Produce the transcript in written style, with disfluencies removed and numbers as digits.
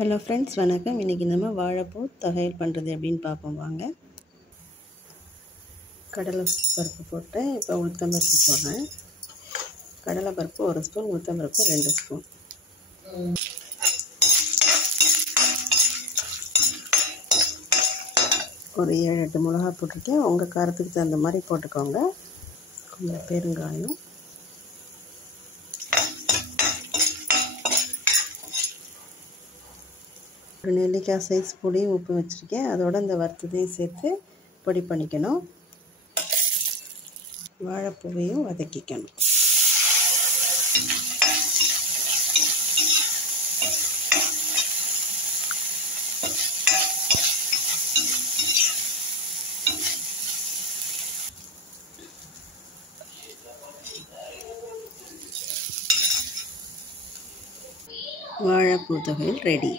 Hello friends, வணக்கம். இன்றைக்கி நம்ம வாழைப்பூ தொகையல் பண்ணுறது எப்படின்னு பார்ப்போம் வாங்க. கடலை பருப்பு போட்டேன். இப்போ உளுத்தம்பருப்பு போடுறேன். கடலை பருப்பு 1 ஸ்பூன், உளுத்தம்பருப்பு 2 ஸ்பூன். ஒரு 7-8 மிளகா போட்டிருக்கேன். உங்கள் காரத்துக்கு தகுந்த மாதிரி போட்டுக்கோங்க. கொஞ்சம் பெருங்காயம், ஒரு நெல்லிக்காய் சைஸ் புளி, உப்பு வச்சுருக்கேன். அதோட இந்த வறுத்ததையும் சேர்த்து பொடி பண்ணிக்கணும். வாழைப்பூவையும் வதக்கிக்கணும். வாழைப்பூ தொகையல் ரெடி.